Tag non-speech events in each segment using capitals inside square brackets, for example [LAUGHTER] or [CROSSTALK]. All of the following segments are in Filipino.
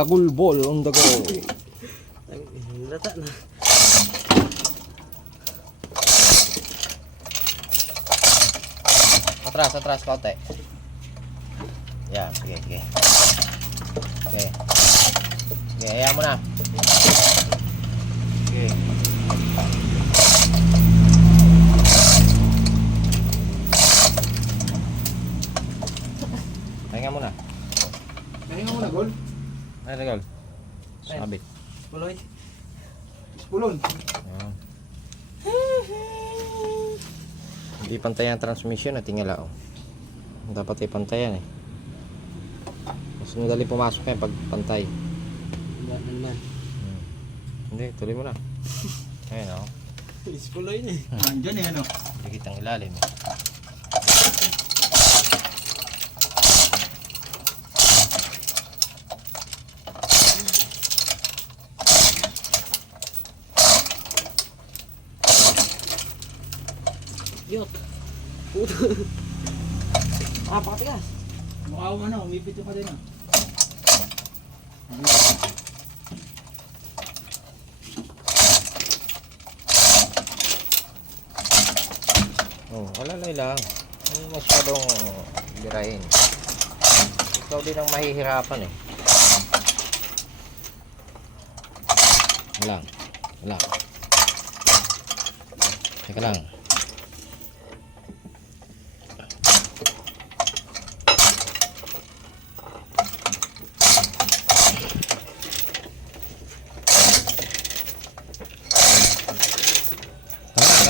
Dagul ball on the go. Lata na. Atras, atras, konti. Yan, sige, sige. Okay. Sige, hayaan mo na. Sige. Pahinga muna. Pahinga mo na, Gol. Ano regal? Sabit. Puloy. Pulon. Yan. Hindi pantay ang transmission at tingala oh. Dapat ay pantayan eh. Mas madali pumasok yan pag pantay. Wala na naman. Hindi, tuloy mo na. [LAUGHS] Ayun oh. Is puloy na eh. Nandyan eh, ano. Dikit ang ilalim. Yok. Puto. ah, pakatigas. Mukha mo ano, umipit yung kadena. Oh, wala na lang. Hindi masyadong birahin. Ikaw din ang mahihirapan eh. Wala. Wala. Teka lang.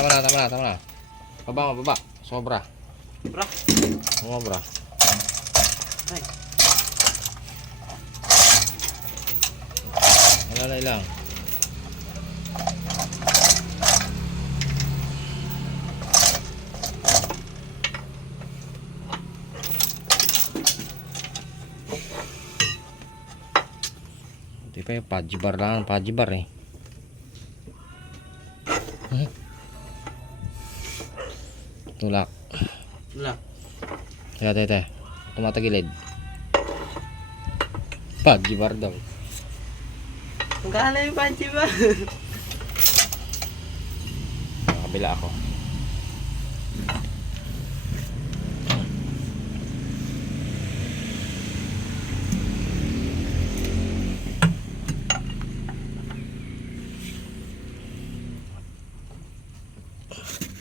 Tama na, tama na, tama na. Baba mo, baba. Sobra. Bra. Sobra. Ay. Alalay lang. Hindi pa yung pudgy bar lang. Pudgy bar eh. Tulak. Wala. Teka, teka, teka. Tumatagilid. Pudgy bar daw. Ang kala yung panty ba? [LAUGHS] Sa kabila ako.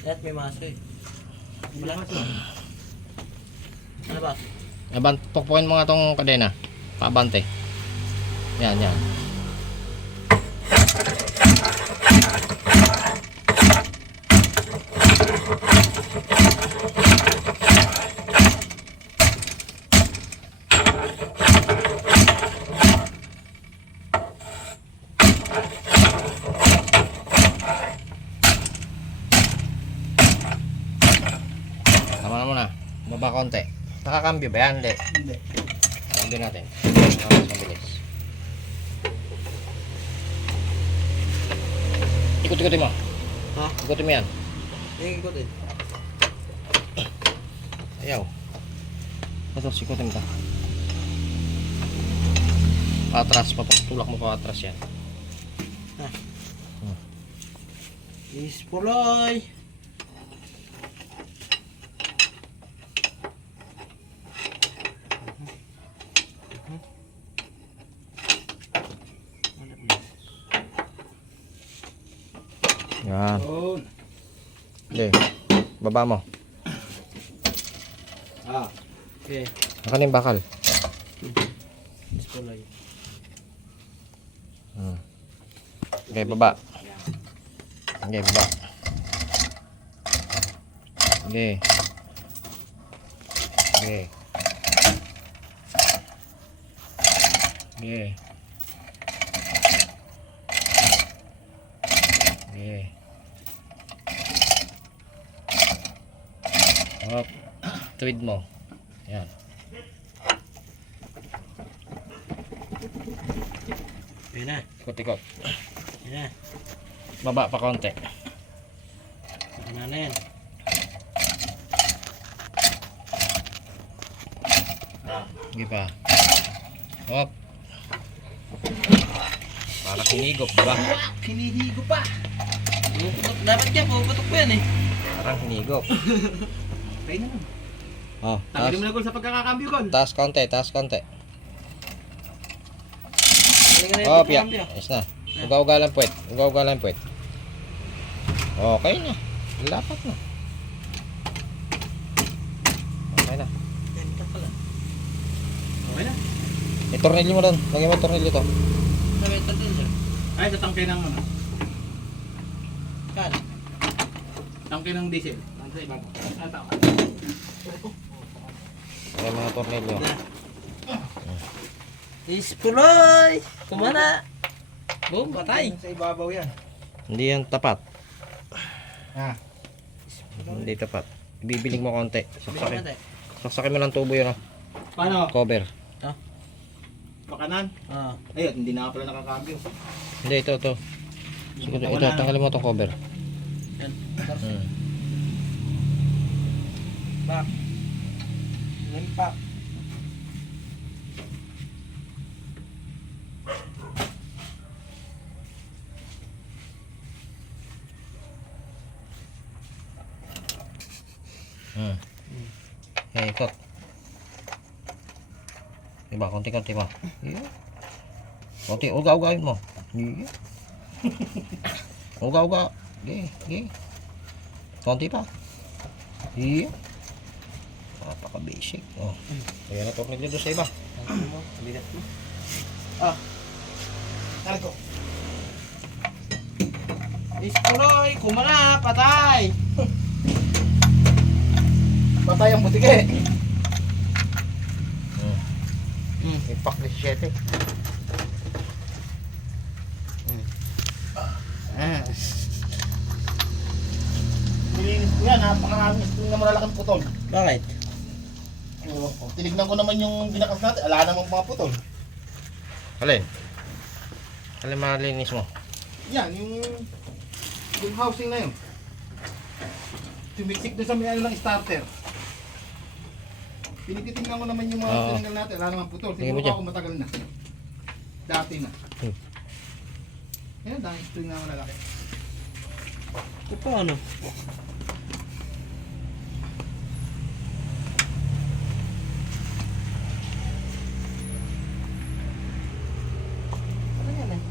Lahat may maso eh. Ano ba? Aban, pukpukin mo nga tong kadena. Paabante. Yan, yan. Tama na muna. Baba konti. Nakakambyo ba yan? Hindi. Hindi. Cambio natin. Mas mabilis. Ikot-ikotin mo. Ha? Ikotin mo yan. Tingin ko din. Ayaw. Ito, sikotin mo ka. Atras, papatulak mo pa atras yan. Is puloy. Yan. Yun. Hindi. Baba mo. Ah. Okay. Akan yung bakal. Hmm. Okay, baba. Okay, baba. Okay. Okay. Okay. Okay. Hop. Tuwid mo. Yan. Ayun na. Ikot-ikot. Ayun na. Baba pa konti. Ano na yan? Sige pa. Hop. Para hinigop, diba? Hinihigo pa. Dapat yan, puputok po yan eh. Parang hinigop. [LAUGHS] Tayo na lang. Oh, taas, Tanggalin mo na gol sa pagkakakambyo gol. taas konti, taas konti. Halika na Oh, yung piyak. pagkakambyo. Ayos na. Ugaw-uga lang puwet. Ugaw-uga lang puwet. Okay na. Lapat na. Okay na. Ganito pala. Okay na. Itornilyo mo doon. Lagyan mo tornilyo to. Sabi ito din sir. Ay, ito tangkay ng ano. Kan. Tangkay ng diesel. Ah. Lagyan mga tornilyo. Ispuloy! Kumana! Boom, patay! Sa ibabaw yan. Hindi yan tapat. Ah. Hindi tapat. Ibibiling mo konti. Saksakin. Saksakin mo ng tubo yun. Oh. Paano? Cover. Pakanan? Ah. Ayun, hindi na pala nakakambyo. Hindi, ito, ito. Sige, ito, tanggalin mo itong cover. Yan. Hmm. ปักเน้นปักอืมเฮ้ยพวกไปบอกคนที่กันที่บอกคนที่โอ้ก้าวก้าวมั้งโอ้ก้าวก้าวดีดีตอนที่ป่ะดี Napaka-basic. Oh. Kaya na tornilyo doon sa iba. Ang mo, bigat mo. Talago. Ispuloy! Kumana! Patay! Patay ang butike. Hmm. Hmm. Ipak 17. Ah. Nilinis ko yan, napakarami spoon na malalaking putol. Bakit? Oo, oh, tinignan ko naman yung binakas natin, ala namang mga putol. Alin? Alin malinis mo? Yan, yung yung housing na yun. Tumiksik doon sa may ano ng starter. Pinititingnan ko naman yung mga Oo. tinanggal natin, wala namang putol. Sige mo Siguro dyan. ako matagal na. Dati na. Hmm. Yan, dahil spring na malalaki. Ito paano? Ano yan eh?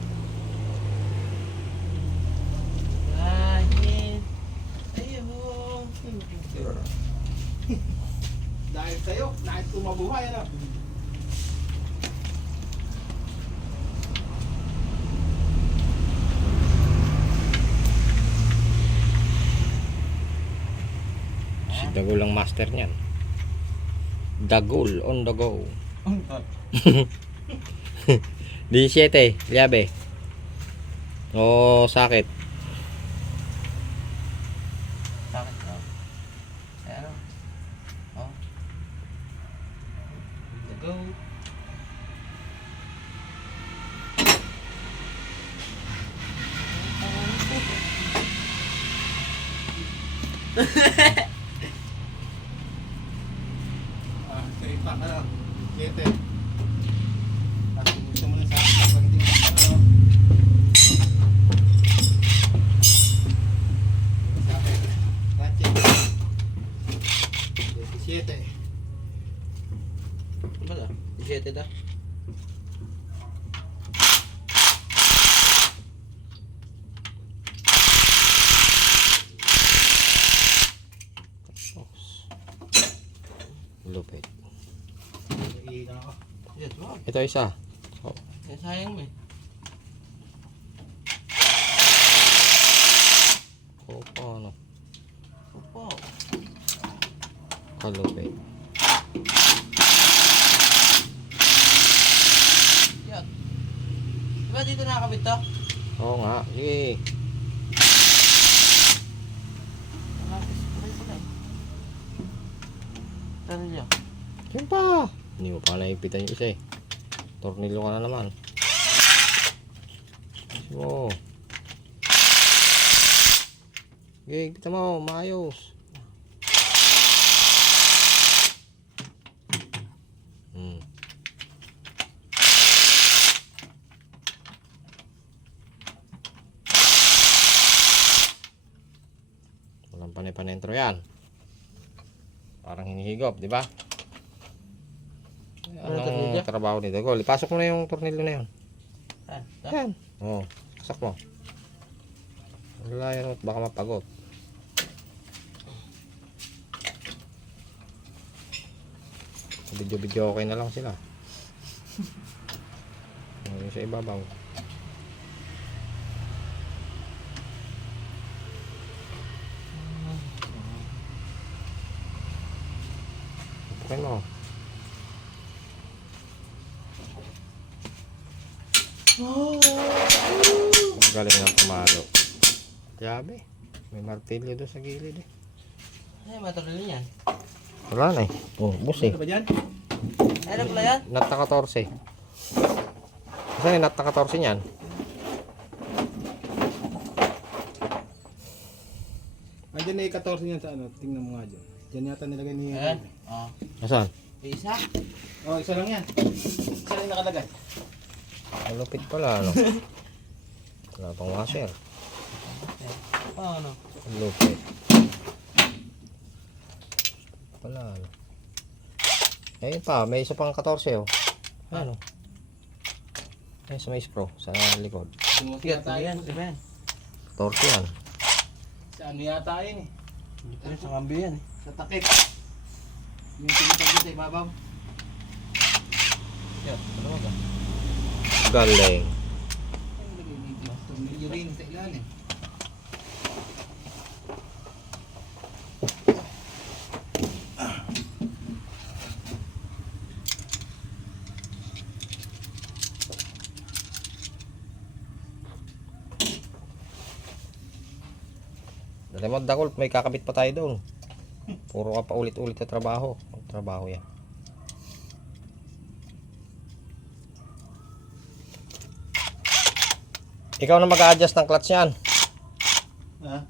Lahit. Ayun. Dahil sa'yo, nais ko mabuhay, ano? Si Dagol ang master niyan. Dagol on the go. 17, liabe. [LAUGHS] O sakit. Bakit daw? Ay, ano? Oh. Go. Ah, [LAUGHS] 7. Ito isa. Eh, sayang mo eh. O paano? Opo. Kalupit. Yan. Diba dito nakakabit to? Oo nga. Sige. Ano niya? Yan pa. Hindi mo pa naipitan yung isa eh tornilyo ka na naman. So okay kita mo maayos. Hmm. Walang panay-panentro yan. Parang hinihigop di ba? Ano Anong tornilyo? trabaho nito? Gol, ipasok mo na yung tornilyo na yun. Saan? Yan. Oo, oh, pasok mo. Wala yan, baka mapagot. Video-video okay na lang sila. [LAUGHS] Oh, yung sa ibabaw. Pupukin mo. Galing ng pumalo. Yabe. May martilyo doon sa gilid eh. Ay, matulog yan. Wala na eh. Oh, bus eh. Ano ba dyan? Ano pala yan? Nat na 14. Saan yung nat na 14 niyan? Andyan na yung 14 yan sa ano. Tingnan mo nga dyan. Dyan yata nilagay ni... Ayan. Oh. Nasaan? Isa. Oh, isa lang yan. Isa lang nakalagay. Malupit pala ano. [LAUGHS] Wala pang washer. Oh, ano? Malupit. Pala ano. Ayun pa, may isa pang 14 oh. Ano? Ayun sa may screw, sa likod. Tigat, yata yan? Di ba yan? 14 yan. Sa ano yata yun eh. Sa kambyo yan eh. Sa takip. Yung tinitagin sa ibabaw. Yan, ano ba? Galing. Dali mo, Dakol, may kakabit pa tayo doon. Puro ka pa ulit-ulit na trabaho. Trabaho yan. Ikaw na mag-a-adjust ng clutch yan. Ha?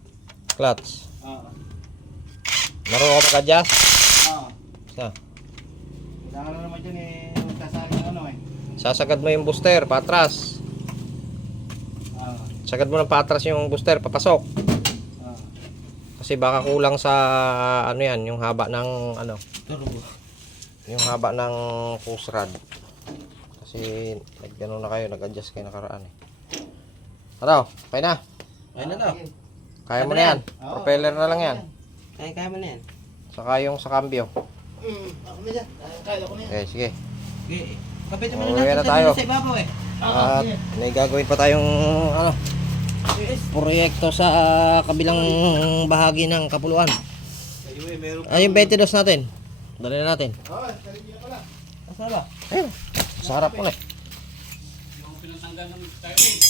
Clutch. Oo. Marunong ka mag-adjust? Oo. Sa. Kailangan na naman dyan eh. Magkasali ng ano eh. Sasagad mo yung booster, patras. Oo. Sagad mo ng patras yung booster, papasok. Oo. Kasi baka kulang sa ano yan, yung haba ng ano, Turbo. yung haba ng push rod. Kasi nagano na kayo, nag-adjust kayo nakaraan eh. Ano? Okay na. Ay na daw. Kaya mo na yan. Oo. Propeller na lang yan. Kaya kaya mo na yan. Saka yung sa cambio. Mm, ako na dyan. Kaya- Kaya ko na yan. Okay, sige. Okay. Kapit mo Uwi na na natin tayo. sa ibabaw eh. At may gagawin pa tayong ano, Yes. proyekto sa kabilang bahagi ng kapuluan. Ayun eh, meron Ay, yung 22 natin. Dali na natin. Oo, sarili na pala. Asa ba? Ayun. Sa harap ko na eh. Yung pinatanggal ng tayo eh.